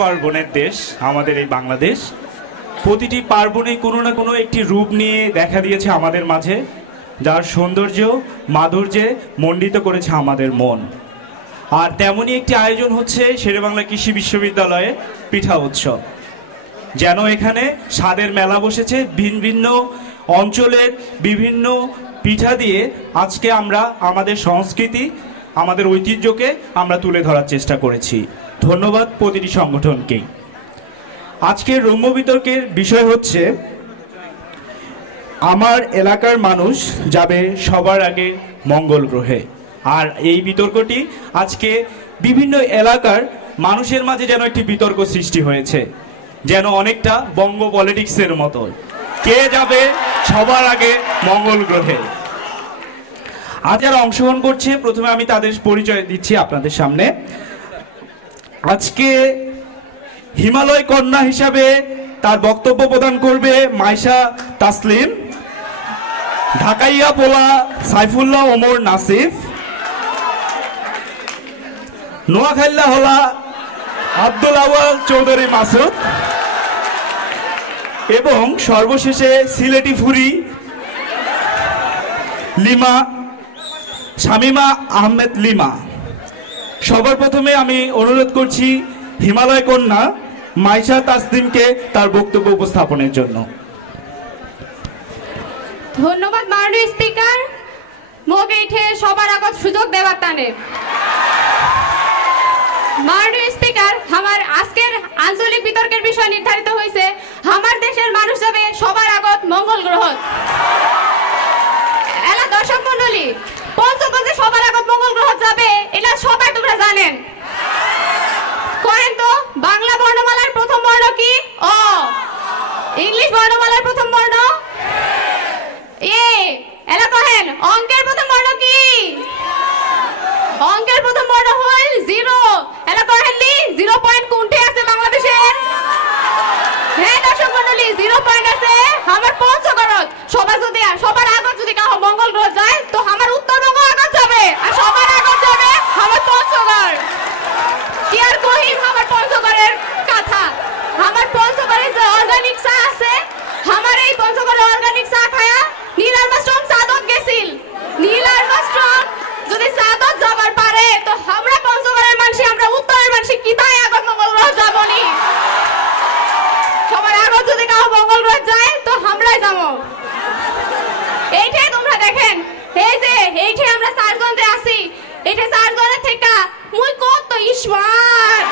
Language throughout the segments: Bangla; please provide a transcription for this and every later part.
পার্বণের দেশ আমাদের এই বাংলাদেশ। প্রতিটি পার্বণে কোনো না কোনো একটি রূপ নিয়ে দেখা দিয়েছে আমাদের মাঝে, যার সৌন্দর্য মাধুর্যে মণ্ডিত করেছে আমাদের মন। আর তেমনই একটি আয়োজন হচ্ছে শেরেবাংলা কৃষি বিশ্ববিদ্যালয়ে পিঠা উৎসব। যেন এখানে স্বাদের মেলা বসেছে, ভিন্ন ভিন্ন অঞ্চলের বিভিন্ন পিঠা দিয়ে আজকে আমরা আমাদের সংস্কৃতি, আমাদের ঐতিহ্যকে আমরা তুলে ধরার চেষ্টা করেছি। ধন্যবাদ প্রতিটি সংগঠনকে। আজকের রম্য বিতর্কের বিষয় হচ্ছে আমার এলাকার মানুষ যাবে সবার আগে মঙ্গল গ্রহে। আর এই বিতর্কটি আজকে বিভিন্ন এলাকার মানুষের মাঝে যেন একটি বিতর্ক সৃষ্টি হয়েছে, যেন অনেকটা বঙ্গ পলিটিক্সের মতো, কে যাবে সবার আগে মঙ্গল গ্রহে। আজ যারা অংশগ্রহণ করছে প্রথমে আমি তাদের পরিচয় দিচ্ছি আপনাদের সামনে। আজকে হিমালয় কন্যা হিসাবে তার বক্তব্য প্রদান করবে মাইশা তাসলিম, ঢাকাইয়া পোলা সাইফুল্লাহ ওমর নাসিফ, নোয়াখাইল্লা হলা আব্দুল আওয়াল চৌধুরী মাসুদ এবং সর্বশেষে সিলেটি ফুরি লিমা শামিমা আহমেদ লিমা। সবার প্রথমে আমি অনুরোধ করছি হিমালয় কন্যা মাইশা তাসলিমকে তার বক্তব্য উপস্থাপনের জন্য। ধন্যবাদ মাননীয় স্পিকার, মোক এইঠে সবার আগত সুযোগ দেওয়ার টানে। মাননীয় স্পিকার, আমার আজকের আঞ্চলিক বিতর্কের বিষয় নির্ধারিত হয়েছে আমার দেশের মানুষ যাবে সবার আগত মঙ্গল গ্রহ। এলা দর্শক মন্ডলী, পঞ্চগঞ্জে সবার আগত মঙ্গল গ্রহ যাবে এটা সবাই তোমরা জানেন। করেন তো বাংলা বর্ণমালার প্রথম বর্ণ কি? অ। ইংলিশ বর্ণমালার প্রথম বর্ণ এ। এলা কহেন অঙ্কের প্রথম বর্ণ কি? অঙ্কের প্রথম বর্ণ হল 0। এলা কহেনলি 0 পয়েন্ট কোনটি আছে বাংলাদেশের? হ্যাঁ দর্শক মণ্ডলী, 0 পয়েন্ট আছে আমার পঞ্চগড়ত। সবার আগত যদি কাহ মঙ্গল গ্রহ যায় তো আমার উত্তরবঙ্গ আগত যাবে, আর সবার আগত যাবে আমার পঞ্চগড়। কি আর কহিম আমার পঞ্চগড়ের কথা। আমার পঞ্চগড়ে যে অর্গানিক চা আছে, আমার এই পঞ্চগড়ে অর্গানিক চা খায়া নীল আর্মস্ট্রং সাদত গেছিল। নীল আর্মস্ট্রং যদি সাদত যাবার পারে তো আমরা পঞ্চগড়ের মানুষ, আমরা উত্তরের মানুষ কি তাই আগত মঙ্গল গ্রহ যাবনি? সবার আগত যদি কাউ মঙ্গল গ্রহ যায় তো আমরাই যাবো। এইটাই তোমরা দেখেন, এই যে এইটাই আমরা 4 জন যে আছি, এইটা 4 জনের থেকে মুই কত স্মার্ট,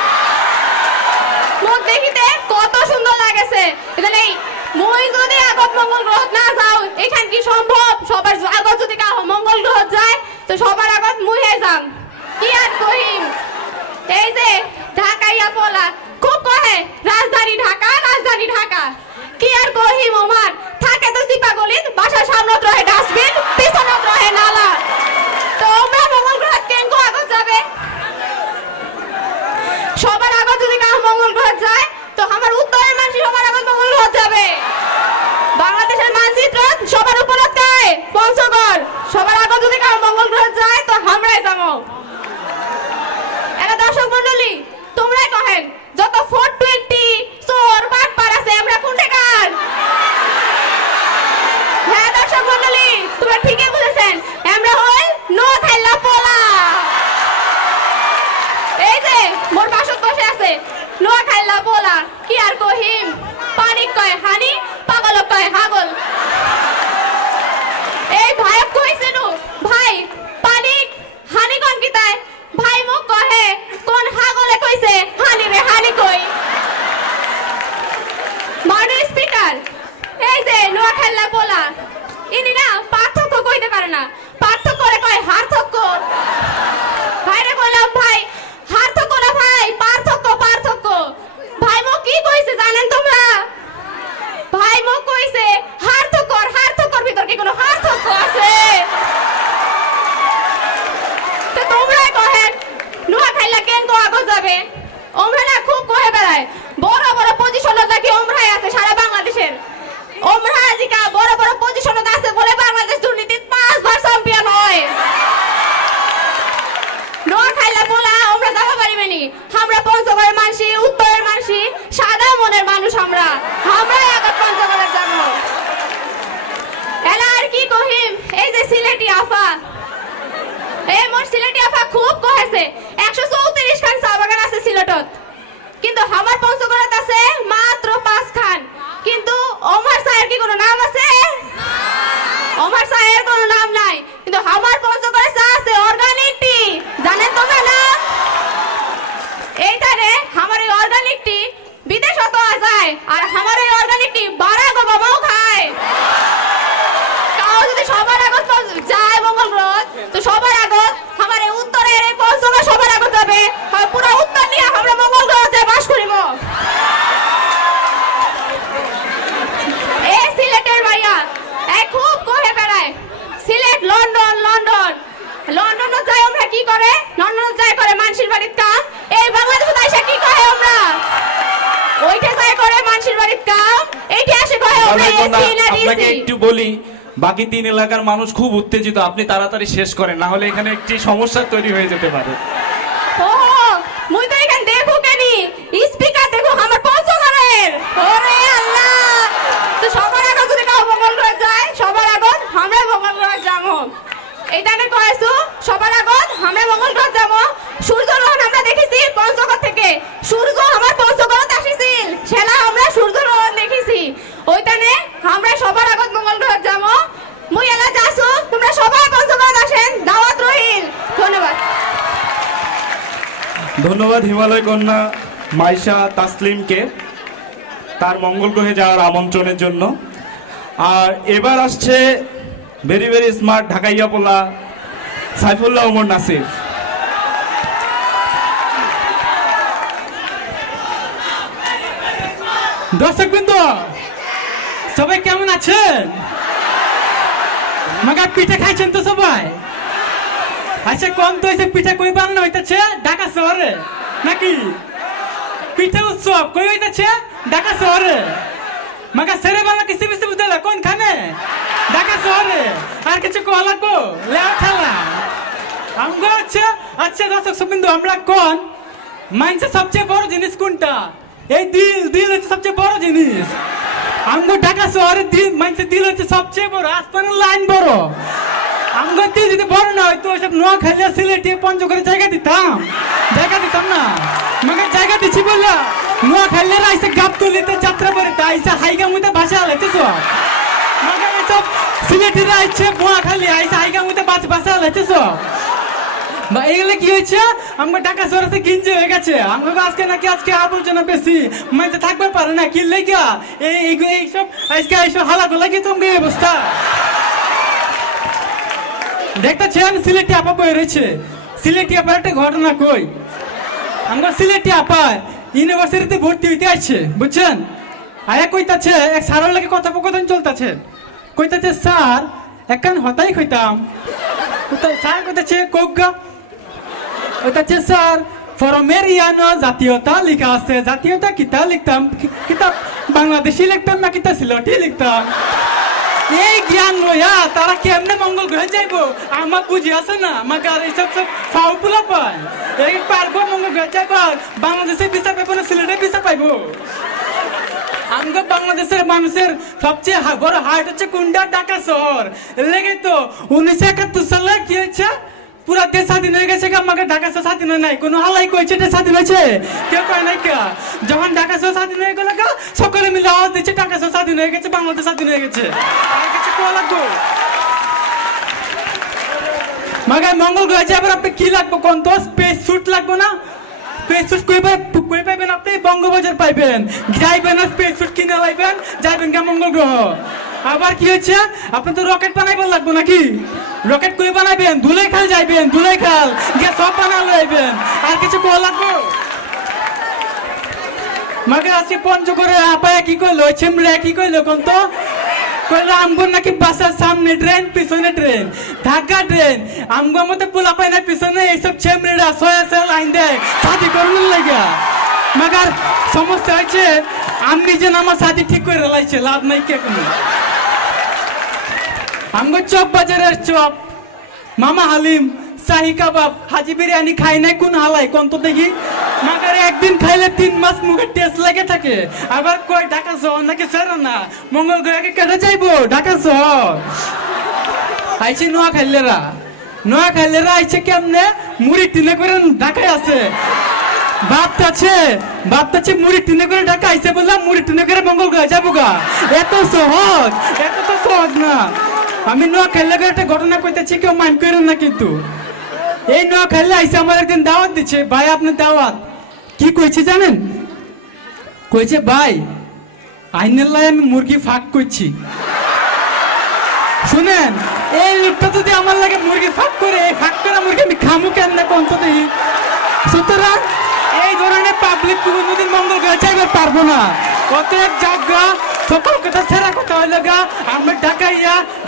মুখ দেখিতে কত সুন্দর লাগেছে। এই মুই যদি আগত মঙ্গল গ্রহ না যাও এখান কি সম্ভব? সবার আগত যদি কাউ মঙ্গল গ্রহ যায় তো সবার আগত মুই হে যাম। কি আর কহিম, এই যে ঢাকাইয়া পোলা খুব কহে রাজধানী ঢাকা, রাজধানী ঢাকা। কি আর কহিম, আমার থাকে তো সিপা গলিত, বাসার সামনে রহে ডাস্টবিন, পিছনে রহে নালা। তো আমরা মঙ্গল গ্রহ কেন আগত যাবে? সবার আগত যদি কাউ মঙ্গল গ্রহ যায় তো আমার উত্তরের মানুষ সবার আগত মঙ্গল গ্রহ যাবে। বাংলাদেশের মানচিত্র সবার উপরে থাকে পঞ্চগড়, সবার আগত যদি কাউ মঙ্গল গ্রহ যায় তো আমরাই যাবো। এরা দর্শক মন্ডলী, তোমরাই কহেন যত 420 চোর বাটপার আছে আমরা কোনটা কার? হ্যাঁ দর্শক মন্ডলী, তোমরা ঠিকই বুঝেছেন, আমরা হই নোয়াখাইল্লা পোলা। এই যে মোর পাশত বসে আছে নোয়াখাইল্লা পোলা। কি আর কহিম, পানিক কয় হানি, পাগলক কয় হাগল। এই ভাইক কইছিল ভাই পানিক হানি কোন কি তাই? ভাই মোক কহে কোন হাগলে কইছে হানি রে হানি কই। মাননীয় স্পিকার, এই যে নোয়াখাইল্লা পোলা ইনি না পার্থক্য কইতে পারে না, পার্থক্য করে কয় হার্থক্য। ভাইরে কইলাম ভাই হার্থক্য না ভাই, পার্থক্য পার্থক্য। ভাই মোক কি কইছে জানেন তোমরা? ভাই মোক কইছে হার্থক্য, হার্থক্যর ভিতর কি কোনো হার্থক্য আছে? তো তোমরাই কহেন নোয়াখাইল্লা কেন তো আগত যাবে? ওমরা না খুব কহে বেড়ায় বড় বড় পজিশনে নাকি ওমরাই আছে সারা বাংলাদেশের। ওমরা আজিকা বড় বড় পজিশনে আছে বলে বাংলাদেশ দুর্নীতির 5 বার চ্যাম্পিয়ন হয়। নোয়াখাইল্লা বলা আমরা যাবা পারিবেনি, আমরা পঞ্চগড়ের মানুষ, উত্তরের মানুষ সিলেটত, কিন্তু আমার পঞ্চগড়ত আছে মাত্র 5 খান। কিন্তু ওমর সাহের কি কোনো নাম আছে? ওমর সাহের কোনো নাম নাই, কিন্তু আমার পঞ্চগড়ে চা আছে অর্গানিক টি। জানেন তোমরা না? এইটারে আমার এই অর্গানিক টি বিদেশে তো যায়, আর আমার এই অর্গানিক টি বারাক ওবামাও খায়। তাও যদি সবার আগত যায় মঙ্গল গ্রহ, তো সবার আগত আমার এই উত্তরের এই পঞ্চগড় সবার আগত যাবে। আর পুরো উত্তর নিয়ে আমরা মঙ্গল গ্রহ যায় বাস করিব। এই সিলেটের ভাইয়া এই খুব কহে বেড়ায় সিলেট লন্ডন লন্ডন। লন্ডনে যাই আমরা কি করে? লন্ডনে যাই করে মানসির বাড়ির কাম। এই বাংলাদেশে তাইসা কি কহে আমরা? ওইটা যাই করে মানসির বাড়ির কাম, এইটা এসে কহে আমরা এসি না ডিসি। আপনাকে একটু বলি, বাকি 3 এলাকার মানুষ খুব উত্তেজিত, আপনি তাড়াতাড়ি শেষ করেন, না হলে এখানে একটি সমস্যা তৈরি হয়ে যেতে পারে। ও মুই তো এখানে দেখো কেনি স্পিকার দেখো আমার পঞ্চগড়ের। ওরে আল্লাহ, তো সবার আগত যদি কাউ মঙ্গল গ্রহ যায়, সবার আগত আমরা মঙ্গল গ্রহ যাবো। এইটানে কয়েছো সবার আগত আমরা মঙ্গল গ্রহ যাবো। সূর্যগ্রহণ আমরা দেখেছি পঞ্চগড় থেকে, সূর্য আমার পঞ্চগড়ত আসিছিল, সেলা আমরা সূর্যগ্রহণ দেখেছি। ওইটানে আমরা সবার আগত মঙ্গল গ্রহ যাবো। মুই এলা যাসু, তোমরা সবাই পঞ্চগড় আসেন, দাওয়াত রহিল। ধন্যবাদ। ধন্যবাদ হিমালয় কন্যা মাইশা তাসলিমকে তার মঙ্গল গ্রহে যাওয়ার আমন্ত্রণের জন্য। আর এবার আসছে ভেরি ভেরি স্মার্ট ঢাকাইয়া পোলা সাইফুল্লাহ ওমর নাসিফ। দর্শকবৃন্দ সবাই কেমন আছেন? মাগা পিঠা খাইছেন তো সবাই? আচ্ছা কোন তো এসে পিঠা কই বানানো হইতাছে? ঢাকা শহরে নাকি? পিঠা উৎসব কই হইতাছে? ঢাকা শহরে। মাগা সেরে বাংলা কৃষি বিশ্ববিদ্যালয় কোনখানে? ঢাকা শহরে। আর কিছু কোয়া লাগবো? লেও খেলা আমরা আচ্ছা আচ্ছা দর্শকবৃন্দ, আমরা কোন মাইন্ডসে সবচেয়ে বড় জিনিস কোনটা? এই দিল। দিল হচ্ছে সবচেয়ে বড় জিনিস। আমগো ঢাকা শহরের দিল মাইন্ডসে দিল হচ্ছে সবচেয়ে বড়, আসমানের লাইন বড়। আমগো দিল যদি বড় না হয়তো ওইসব নোয়াখালী সিলেটে পঞ্চগড়ে জায়গা দিতাম না। মাকে জায়গা দিচ্ছি বললা নোয়াখালীরা আইসে গাবতলিতে যাত্রা করে আইসে হাইগামুতে ভাষা আলাইতে সব। মাকে সব সিলেটিরা আইছে নোয়াখালী আইসে হাইগামুতে ভাষা আলাইতে সব। এগুলো কি হয়েছে? আমরা ঢাকা শহরে গিঞ্জি হয়ে গেছে। আমরা আজকে নাকি আজকে আবর্জনা বেশি মাইতে থাকবে পারে না, কি লেগা এইসব আজকে এইসব হালাগো লাগে তোমাকে এই অবস্থা দেখতেছেন। সিলেটি আপা বই রয়েছে। সিলেটি আপার একটা ঘটনা কই। আমরা সিলেটি আপা ইউনিভার্সিটিতে ভর্তি হইতে আসছে, বুঝছেন? আয়া কইতাছে এক স্যারের লাগে কথোপকথন চলতেছে। কইতাছে স্যার একখান হতাই কইতাম। স্যার কইতাছে কোগা। কইতাছে স্যার ফরমের ইয়ানো জাতীয়তা লেখা আছে, জাতীয়তা কিতা লিখতাম? কিতাব বাংলাদেশি লিখতাম না কিতা সিলেটি লিখতাম? এই জ্ঞান লইয়া তারা কেমনে মঙ্গল গ্রহে যাইব আমার বুঝি আছে না। আমাকে আর এইসব সব ফাউপুলা পায়। এই পারবো মঙ্গল গ্রহে যাইব? বাংলাদেশে ভিসা পাইব না সিলেটে ভিসা পাইব? আমগো বাংলাদেশের মানুষের সবচেয়ে বড় হার্ট হচ্ছে কোনটা? ঢাকা শহর। লেগে তো 1971 সালে কি হয়েছে? পুরা দেশ স্বাধীন হয়ে গেছে। আমাকে ঢাকা শহর স্বাধীন হয় নাই। কোনো হালাই কইছে এটা স্বাধীন হয়েছে? কেউ কয় নাই। কে যখন ঢাকা শহর স্বাধীন হয়ে গেল সকলে মিলে আওয়াজ দিচ্ছে ঢাকা শহর স্বাধীন হয়ে গেছে, বাংলাদেশ স্বাধীন হয়ে গেছে। আর কিছু কোয়া লাগবো? মাগে মঙ্গল গ্রহে যাবার আপনি কি লাগবো কোন তো? স্পেস স্যুট লাগবো না? স্পেস স্যুট কই পাইবেন আপনি? বঙ্গবাজার পাইবেন। যাইবেন না স্পেস স্যুট কিনে লাইবেন, যাইবেন কে মঙ্গল গ্রহ। আবার কি হচ্ছে? আপনি তো রকেট বানাইবার লাগবো নাকি? রকেট কই বানাইবেন? ধুলাইখাল যাইবেন, ধুলাইখাল গিয়ে সব বানাল লাইবেন। আর কিছু কোয়া লাগবো? মাকে আজকে পঞ্চগড়ে আপায়া কি কইলো? ছেমরা কি কইলো কোন তো? কইলো আমগো নাকি বাসার সামনে ট্রেন, পিছনে ট্রেন, ঢাকা ট্রেন। আমগো মতে পোলা পায় না পিছনে এইসব ছেমরেরা সয়াসে লাইন দেয় শাদি করানোর লাগা। মাগার সমস্যা হয়েছে আমি যে আমার শাদি ঠিক করে লাইছে, লাভ নাই কে কোনো। আমগো চপ বাজারের চপ, মামা হালিম, শাহি কাবাব, হাজি বিরিয়ানি খাই নাই কোন হালাই কোন তো দেখি? মাগারে একদিন খাইলে 3 মাস মুখে টেস্ট লেগে থাকে। আবার কই ঢাকা শহর নাকি সেরা না? মঙ্গল গ্রহে কেটে যাইবো ঢাকা শহর। আইছে নোয়াখালীরা আইছে কেমনে? মুড়ি টিনে করে ঢাকায় আছে। বাপতাছে মুড়ি টিনে করে ঢাকা আইসে বললাম মুড়ি টিনে করে মঙ্গল গ্রহে যাবো গা। এত তো সহজ না। আমি নোয়াখালী করে একটা ঘটনা কইতেছি, কেউ মাইন্ড করেন না কিন্তু। এই নোয়াখালী আইসে আমার একদিন দাওয়াত দিচ্ছে, ভাই আপনার দাওয়াত কি কইছে জানেন? কইছে ভাই আইনের লাই আমি মুরগি ফাঁক করছি। শুনেন, এই লোকটা যদি আমার লাগে মুরগি ফাঁক করে, এই ফাঁক করা মুরগি আমি খামু কেমনে কোন তো দেখি। সুতরাং এই ধরনের পাবলিক কোনোদিন মঙ্গল গ্রহে যাইতে পারবো না। অতএব জায়গা সকল কথা ছেড়া কথা হইল গা আমরা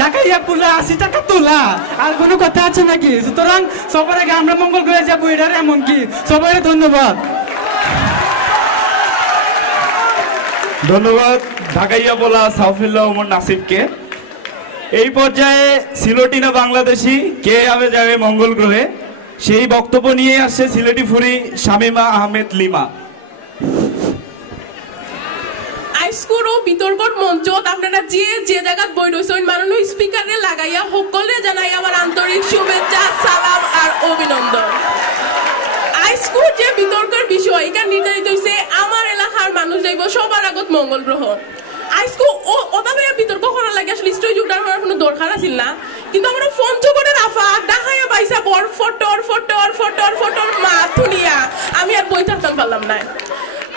ঢাকাইয়া পুলা 80 টাকা তোলা, আর কোনো কথা আছে নাকি? সুতরাং সবার আগে আমরা মঙ্গল গ্রহে যাবো, এটার এমন কি। সবাই ধন্যবাদ। ধন্যবাদ ঢাকাইয়া বলা সাউফুল্লাহ ওমর নাসিবকে। এই পর্যায়ে সিলেটি না বাংলাদেশি কে যাবে মঙ্গল গ্রহে, সেই বক্তব্য নিয়ে আসছে সিলেটি ফুরি শামিমা আহমেদ লিমা। আইস্কুর ও বিতর্কর মঞ্চত আপনারা যে জায়গাত বই রয়েছেন মাননীয় স্পিকারে লাগাইয়া সকলে জানাই আমার আন্তরিক শুভেচ্ছা, সালাম আর অভিনন্দন। আইস্কুর যে বিতর্কের বিষয় এটা নির্ধারিত হয়েছে আমার এলাকার মানুষ যাইব সবার আগত মঙ্গল গ্রহ। আইস্কু ওদাবে বিতর্ক করার লাগে আসলে স্টোরি জুটার হওয়ার কোনো দরকার আছিল না, কিন্তু আমরা ফোন করে রাফা দেখাইয়া পাইছা বড় ফটোর মা থুনিয়া আমি আর বই থাকতাম পারলাম না।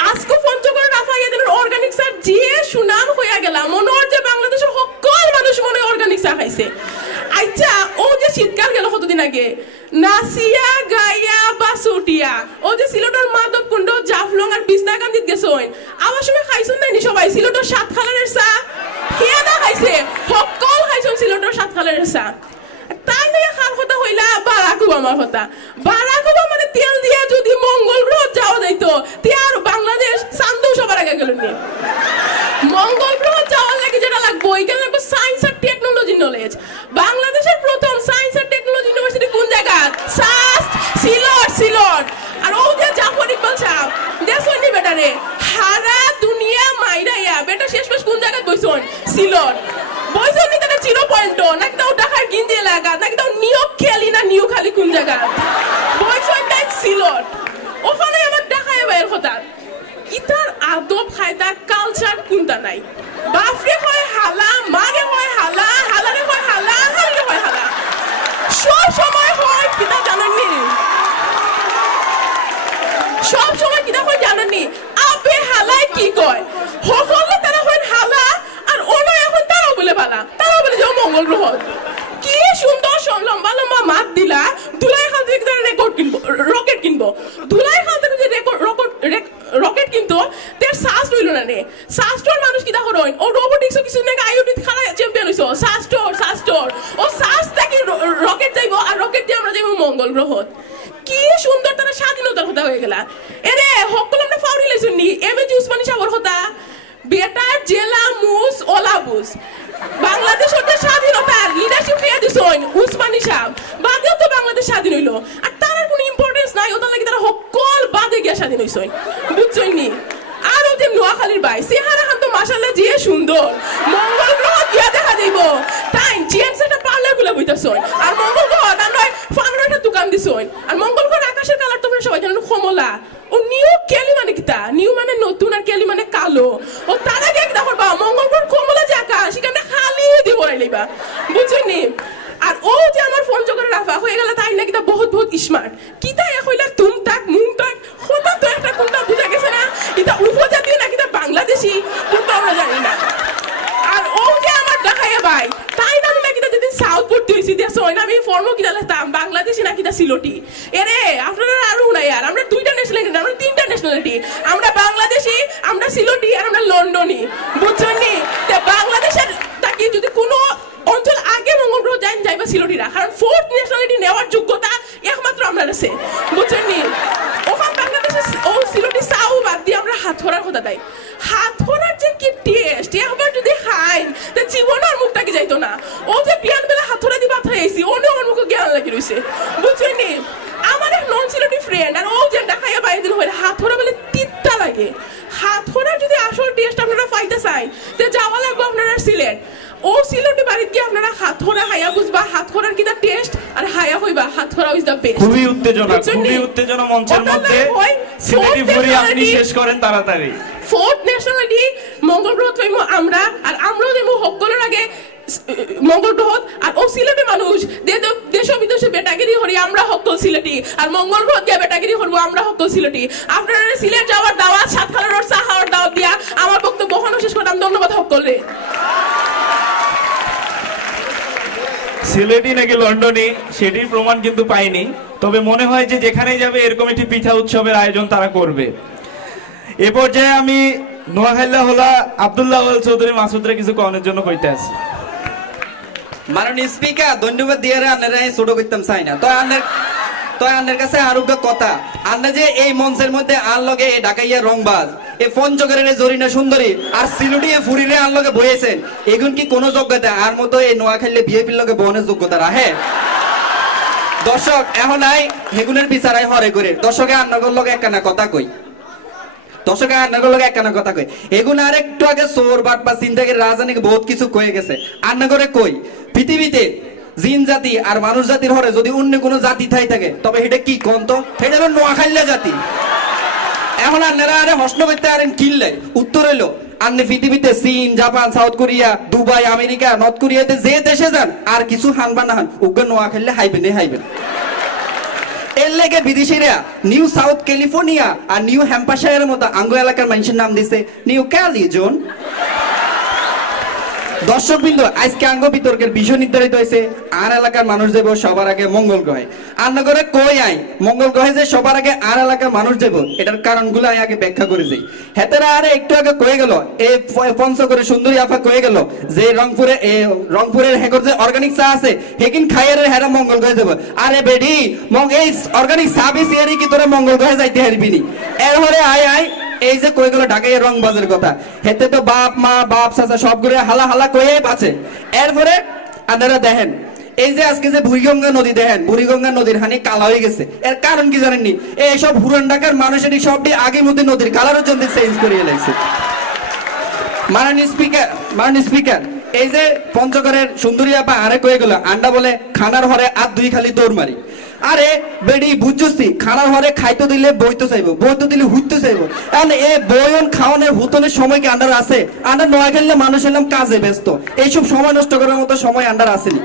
আজকে ফোন করে রাফা এদের অর্গানিক সার যে সুনাম হইয়া গেলাম মনে হয় যে বাংলাদেশের সকল মানুষ মনে অর্গানিক চা খাইছে। আচ্ছা ও যে শীতকাল গেল কতদিন আগে নাসিয়া গাইয়া বা সুটিয়া ও যে সিলেটের মাধবকুণ্ড জাফলং আর বিছনাকান্দিত গেছেন আমার সময় খাইছেন নাইনি সবাই সিলেটের 7 খালারের চা? খেয়ে না খাইছে সকল খাইছেন সিলেটের 7 খালারের চা। তাই নিয়ে খার কথা হইলা বারাক ওবামার কথা। বারাক ওবামা মানে তেল দিয়া যদি মঙ্গল গ্রহ যাওয়া যাইতো তে আর বাংলাদেশ চাঁদেও সবার আগে গেল নি। মঙ্গল গ্রহ যাওয়ার লাগে যেটা লাগবো এখানে লাগবে সায়েন্স আর টেকনোলজি নলেজ। বাংলাদেশের প্রথম সায়েন্স আর টেকনোলজি ইউনিভার্সিটি কোন জায়গা? সাস্ট সিলট। আর ও যে জাফর ইকবাল সাহেব দেশনি বেটারে হারা দুনিয়া মাইরাইয়া বেটা শেষ কোন জায়গায় বইছন? সিলট। বইছন নি তারা 0 পয়েন্ট নাকি তাও ঢাকার গিন্দি এলাকা নাকি তাও নিউ খেলি না নিউ খালি কোন জায়গা? বইছন তাই সিলট। ওখানে আমার ঢাকায় বাইরের কথা ইতার আদব খায়দা কালচার কোনটা নাই। বাপরে হয় হালা, মারে হয় হালা, হালারে হয় হালা, হালিরে হয় হালা, সব সময় হয় কিতা জানেননি? সব সময় কিতা হয় জানেননি? আপে হালায় কি কয় সকলে তারা হয় হালা আর ওনো এখন তারাও বলে বালা, তারাও বলে যাও মঙ্গল গ্রহ। কি সুন্দর লম্বা মাত দিলা দুলাই খাল থেকে রকেট কিনবো দুলাই খাল থেকে রকেট কিন্তু তার শ্বাস রইল না রে। শ্বাসটোর মানুষ কিতা করেন ও রোবোটিক্স কিছু নাকি আইওটি খেলা চ্যাম্পিয়ন হইছো। শ্বাসটোর ও শ্বাস থেকে রকেট যাইব আর রকেট দিয়ে আমরা যাইব মঙ্গল গ্রহ। কি সুন্দর তারা স্বাধীনতার কথা হয়ে গেলা। এরে সকল আমরা ফাউরি লাইছুন নি এমএজি উসমানী সাহেবের কথা বেটা জেলা মুস ওলাবুস বাংলাদেশ ওদের স্বাধীনতার লিডারশিপ দিয়ে দিছেন উসমানী সাহেব বাদেও তো বাংলাদেশ স্বাধীন হইলো আর তার কোনো ইম্পর্টেন্স নাই ওটার লাগি তারা সকল বাদে গিয়া স্বাধীন হইছেন বুঝছেন নি। আর ও যে নোয়াখালীর ভাই চেহারা খান তো মাশাআল্লাহ যে সুন্দর মঙ্গল গ্রহ দিয়া দেখা যাইব তাই জিএমস একটা পার্লার গুলো বইতাছেন আর মঙ্গল গ্রহ না নয় ফার্মের একটা দোকান দিছেন আর মঙ্গল গ্রহ আকাশের কালার তো সবাই জানেন কমলা। ও নিউ কেলি মানে কিতা? নিউ মানে নতুন আর কেলি মানে কালো। ও তার আগে একটা করবা মঙ্গল গ্রহ কমলা যে আকাশ সেখানে খালি দিব আইলাইবা বুঝছেন। আর ও যে আমার ফোন জোগাড় রাফা হয়ে গেল তাই নাকি তা বহুত স্মার্ট কিতা এক হইলা তুম তাক মুম তাক হতা তো একটা কোনটা বুঝা গেছে না এটা উপজাতি নাকি তা বাংলাদেশি কোনটা আমরা জানি না। আর ও যে আমার দেখায় ভাই তাই না নাকি তা যেদিন সাউথ পড়তে হইছি দেশ হয় না আমি ফর্ম কিনা লাগতাম বাংলাদেশি নাকি তা সিলটি। এরে আপনারা আরো নাই আর আমরা 2টা ন্যাশনালিটি আমরা 3টা ন্যাশনালিটি আমরা বাংলাদেশি আমরা সিলটি আর আমরা লন্ডনী বুঝছেন নি। তে বাংলাদেশের তাকি যদি কোনো অঞ্চল আগে মঙ্গল গ্রহ যাইবা সিলটিরা কারণ 4th ন্যাশনালিটি নেওয়ার যোগ্যতা একমাত্র আমরা আছে বুঝছেন নি। ওখান বাংলাদেশে ও সিলটি সাউ বাদ দিয়ে আমরা হাত ধরার কথা দেয় হাত ধরার যে কি টেস্ট একবার যদি খাই তা জীবন আর মুখটাকে যাইতো না। ও যে বিয়ান বেলা হাত ধরা দিবা খাইছি ও আমার মুখে জ্ঞান লাগি রইছে বুঝছেন নি। আমার এক নন সিলটি ফ্রেন্ড আর ও যে দেখাইয়া বাইরে দিন হয়ে হাত ধরা বলে তিতা লাগে। হাত ধরার যদি আসল টেস্ট আপনারা পাইতে চাই তে যাওয়া লাগবে আপনারা সিলেট। ও সিলেটে বাড়িতে গিয়ে আপনারা হাত ধরা হায়া বুঝবা হাত ধরার কিটা টেস্ট আর হায়া হইবা হাত ধরা ইজ দা বেস্ট। খুবই উত্তেজনা মঞ্চের মধ্যে সিলেটি ফুরি আপনি শেষ করেন তাড়াতাড়ি। ফোর্থ ন্যাশনালিটি মঙ্গল গ্রহ পাইমু আমরা, আর আমরাও দেবো সকলের আগে মঙ্গল গ্রহ। আর ও সিলেটি মানুষ দেশ বিদেশে বেটাগিরি হরি আমরা সকল সিলেটি, আর মঙ্গল গ্রহ গিয়ে বেটাগিরি করবো আমরা সকল সিলেটি। আপনারা সিলেট যাওয়ার দাওয়াত, সাতখানা রোড চা খাওয়ার দাওয়াত দিয়া আমার বক্তব্য ওখানে শেষ করলাম। ধন্যবাদ সকলে। সিলেটি নাকি লন্ডনে সেটির প্রমাণ কিন্তু পাইনি, তবে মনে হয় যে যেখানেই যাবে এরকম একটি পিঠা উৎসবের আয়োজন তারা করবে। এ পর্যায়ে আমি নোয়াখাইল্লা হলা আব্দুল্লাহ চৌধুরী মাসুদরে কিছু কনের জন্য কইতে আছি। মাননীয় স্পিকার ধন্যবাদ দিয়ে আপনারা ছোট করতাম চাই না। তো আপনার কাছে আরোগ্য কথা, আপনি যে এই মঞ্চের মধ্যে আনলগে এই ঢাকাইয়া রংবাজ, এই পঞ্চগড়ের জরিনা সুন্দরী আর সিলুটি ফুরিরে আনলগে বইয়েছেন, এগুন কি কোনো যোগ্যতা আর মতো এই নোয়াখাইলে বিএপির লগে বহনের যোগ্যতা রাখে? দর্শক এখন আই হেগুনের বিচারাই হরে করে দর্শকে আন্নগর লগে একখানা কথা কই, দর্শকে আন্নগর লগে একখানা কথা কই। এগুন আর একটু আগে চোর বাট বা চিন্তাগের রাজধানীকে বহুত কিছু কয়ে গেছে। আন্নগরে কই পৃথিবীতে জিন জাতি আর মানুষ জাতির হরে যদি অন্য কোনো জাতি থাকে তবে এটা কি কোন, তো এটা হলো নোয়াখাইল্লা জাতি। এখন আপনারা আরে হস্ন করতে আরেন কিনলে উত্তর হইলো আপনি পৃথিবীতে চীন, Japan, south Korea, Dubai, America, north কোরিয়াতে যে দেশে যান আর কিছু হানবা না হান উগ্র নোয়াখাইলে হাইবেন। এর লেগে বিদেশিরা নিউ সাউথ ক্যালিফোর্নিয়া আর নিউ হ্যাম্পাশায়ারের মতো আঙ্গ এলাকার মানুষের নাম দিছে নিউ ক্যালিজোন। দর্শক বিন্দু আজকে আঙ্গ বিতর্কের বিষয় নির্ধারিত হয়েছে আর এলাকার মানুষ যাব সবার আগে মঙ্গল গ্রহে। আন্নগরে কই আই মঙ্গল গ্রহে যে সবার আগে আর এলাকার মানুষ যাব এটার কারণগুলো আগে ব্যাখ্যা করে যাই। হেতেরা আরে একটু আগে কয়ে গেল এই পঞ্চগড়ে সুন্দরী আফা কয়ে গেল যে রংপুরের হেগর যে অর্গানিক চা আছে হেকিন খাইয়ারে হেরা মঙ্গল গ্রহে যাব। আরে বেডি এই অর্গানিক চা বেশি এর কি তোরা মঙ্গল গ্রহে যাইতে হারবিনি? এর হরে আই এই যে কই গেল ঢাকাইয়া রংবাজের কথা, হেতে তো বাপ মা বাপ চাচা সব করে হালা হালা কয়ে আছে। এরপরে আপনারা দেখেন এই যে আজকে যে বুড়িগঙ্গা নদী দেখেন, বুড়িগঙ্গা নদীর হানি কালা হয়ে গেছে। এর কারণ কি জানেননি? এইসব পুরান ঢাকার মানুষের সবটি আগের মধ্যে নদীর কালারের জন্য চেঞ্জ করিয়ে লাগছে। মাননীয় স্পিকার এই যে পঞ্চগড়ের সুন্দরী আপা আরে কয়ে গেল আন্ডা বলে খানার হরে আর দুই খালি দৌড় মারি। আরে বেডি বুঝছি খানার হরে খাইতে দিলে বইতে চাইবো, বইতে দিলে হুইতে চাইবো। এখন এই বয়ন খাওয়ানোর হুতনের সময় কি আন্ডার আছে? আন্ডার নয় খেললে মানুষ এলাম কাজে ব্যস্ত, এইসব সময় নষ্ট করার মতো সময় আন্ডার আসেনি।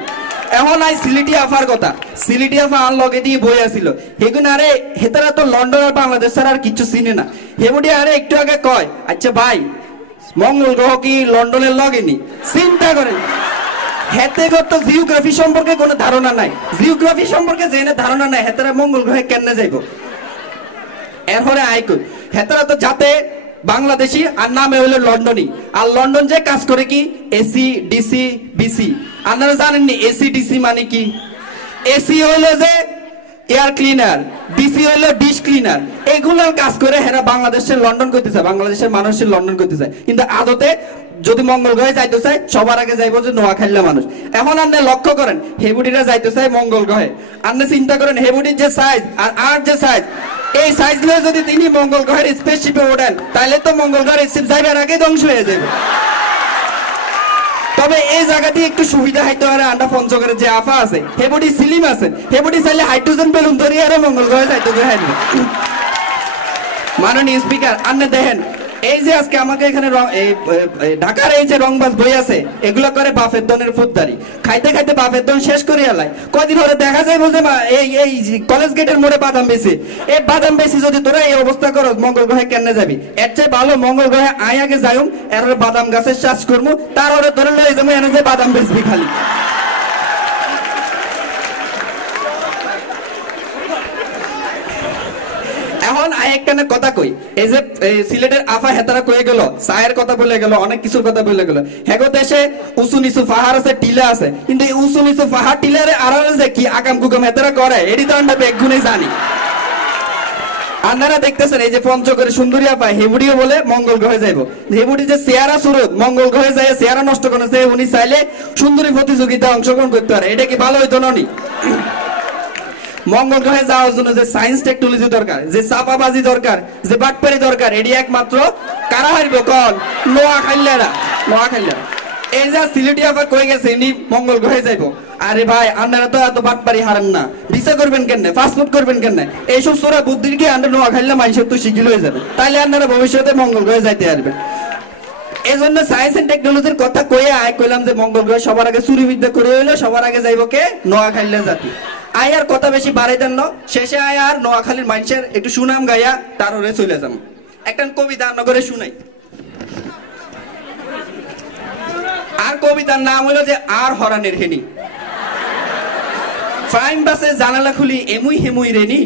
এখন আই সিলেটি আফার কথা, সিলেটি আফা আন লগে দিয়ে বই আসিল হেগুন আরে হেতারা তো লন্ডন আর বাংলাদেশ ছাড়া আর কিছু চিনে না। হেবুটি আরে একটু আগে কয় আচ্ছা ভাই মঙ্গল গ্রহ কি লন্ডনের লগেনি? চিন্তা করেন হেতে তো জিওগ্রাফি সম্পর্কে কোনো ধারণা নাই, জিওগ্রাফি সম্পর্কে জেনে ধারণা নাই হেতারা মঙ্গল গ্রহে কেন যাইব? এরপরে আইকো হেতারা তো যাতে বাংলাদেশি আর নামে হইলো লন্ডনই, আর লন্ডন যে কাজ করে কি এসি ডিসি বিসি। আপনারা জানেননি এসি ডিসি মানে কি? এসি হইলো যে এয়ার ক্লিনার, ডিসি হইলো ডিশ ক্লিনার। এগুলোর কাজ করে হেরা বাংলাদেশের লন্ডন করতে চায়, বাংলাদেশের মানুষের লন্ডন করতে চায়, কিন্তু আদতে যদি মঙ্গল গ্রহে যাইতে চায় সবার আগে যাইবো যে নোয়াখাইল্লা মানুষ। এখন আপনি লক্ষ্য করেন হেবুডিরা যাইতে চায় মঙ্গল গ্রহে। আপনি চিন্তা করেন হেবুডির যে সাইজ আর যে সাইজ, এই সাইজ নিয়ে যদি তিনি মঙ্গল গ্রহের স্পেসশিপে ওঠেন তাহলে তো মঙ্গল গ্রহের স্পেস যাইবার আগে ধ্বংস হয়ে যাবে। তবে এই জায়গাটি একটু সুবিধা হাইতে পারে আন্ডা পঞ্চগড়ের যে আফা আছে হেবুডি সিলিম আছে, হেবুডি চাইলে হাইড্রোজেন বেলুন ধরিয়ে আরো মঙ্গল গ্রহে যাইতে হবে। মাননীয় স্পিকার আপনি দেখেন এই যে আজকে আমাকে এখানে ঢাকার এই যে রংবাজ বই আছে এগুলো করে বাফের দনের ফুটদারি খাইতে খাইতে বাফের দন শেষ করে এলাই। কদিন হলে দেখা যায় বুঝে এই কলেজ গেটের মোড়ে বাদাম বেশি, এই বাদাম বেশি যদি তোরা এই অবস্থা করো মঙ্গল গ্রহে কেন যাবি? এর চেয়ে ভালো মঙ্গল গ্রহে আয় আগে যাইম এর বাদাম গাছের চাষ করবো, তার ওরে ধরে লয়ে যাবো এনে যে বাদাম বেচবি খালি। এখন আরেকটা কথা কই, এই যে সিলেটের আফা হেতারা কয়ে গেল চায়ের কথা বলে গেল, অনেক কিছুর কথা বলে গেল। হেগো দেশে উঁচু নিচু পাহাড় আছে, টিলা আছে, কিন্তু এই উঁচু নিচু পাহাড় টিলারে আড়ালে যে কি আকাম কুকাম হেতারা করে এটি তো আমরা বেগুনে জানি। আপনারা দেখতেছেন এই যে পঞ্চগড়ে সুন্দরী আপা হেবুডিও বলে মঙ্গল গ্রহে যাইব। হেবুডি যে চেয়ারা সুরত মঙ্গল গ্রহে যায় চেয়ারা নষ্ট করেছে, উনি চাইলে সুন্দরী প্রতিযোগিতায় অংশগ্রহণ করতে পারে, এটা কি ভালো হইতো না? মঙ্গল গ্রহে যাওয়ার জন্য যে সায়েন্স টেকনোলজি দরকার, যে চাপাবাজি দরকার, যে বাটপারি দরকার, এটি একমাত্র কারা হারবে? কন নোয়াখাইল্লারা। এই যে সিলেটি আপা কই গেছে ইনি মঙ্গল গ্রহে যাইবো। আরে ভাই আপনারা তো এত বাটপারি হারান না, ভিসা করবেন কেন, পাসপোর্ট করবেন কেন, এইসব সোরা বুদ্ধির কি আমরা নোয়া খাইলে মানুষের তো শিখিল হয়ে যাবে, তাইলে আপনারা ভবিষ্যতে মঙ্গল গ্রহে যাইতে পারবেন। এই জন্য সায়েন্স এন্ড টেকনোলজির কথা কইয়া কইলাম যে মঙ্গল গ্রহে সবার আগে চুরি বিদ্যা করে হইলো, সবার আগে যাইব কে, নোয়া খাইলে জাতি। আর কথা বেশি বাড়াই দেন না, শেষে আর নোয়াখালীর মানুষের একটু সুনাম গাইয়া তারপরে চলে যাম। একটা কবিতা নগরে শুনাই। আর কবিতার নাম হলো যে আর হরানের হেনি। প্রাইম বাসে জানালা খুলি এমুই হেমুই রেনি,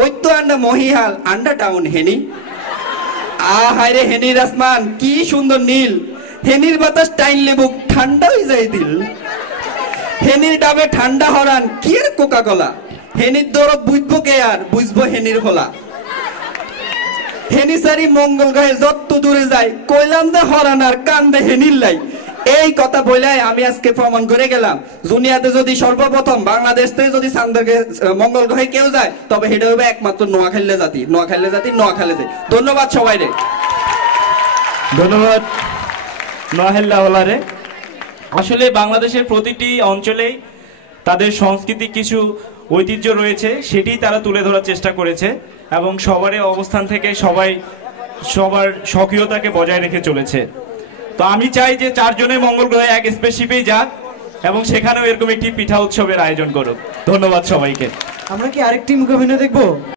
ওই তো আন্ডা মহিহাল আন্ডা টাউন হেনি। হায়রে হেনির আসমান কি সুন্দর নীল, হেনির বাতাস টাইন লেবুক ঠান্ডা হয়ে যায় দিল। হেনির ডাবে ঠান্ডা হরান কি এর কোকা কোলা, হেনির দরদ বুঝবো কে আর বুঝবো হেনির খোলা। হেনি সারি মঙ্গল গ্রহে যত দূরে যায়, কইলাম যে হরান আর কান্দে হেনির লাই। এই কথা বলে আমি আজকে প্রমাণ করে গেলাম, দুনিয়াতে যদি সর্বপ্রথম বাংলাদেশ থেকে যদি মঙ্গল গ্রহে কেউ যায়, তবে সেটা হবে একমাত্র নোয়াখালী জাতি। নোয়াখালী জাতি, নোয়াখালী জাতি। ধন্যবাদ সবাই রে, ধন্যবাদ নোয়াখালীওয়ালারে। আসলে বাংলাদেশের প্রতিটি অঞ্চলেই তাদের সাংস্কৃতিক কিছু ঐতিহ্য রয়েছে, সেটি তারা তুলে ধরার চেষ্টা করেছে এবং সবারই অবস্থান থেকে সবার স্বকীয়তাকে বজায় রেখে চলেছে। তো আমি চাই যে 4 জনের মঙ্গল গ্রহে এক স্পেসশিপেই যাক এবং সেখানেও এরকম একটি পিঠা উৎসবের আয়োজন করুক। ধন্যবাদ সবাইকে। আমরা কি আরেকটি মুখ অভিনয় দেখবো?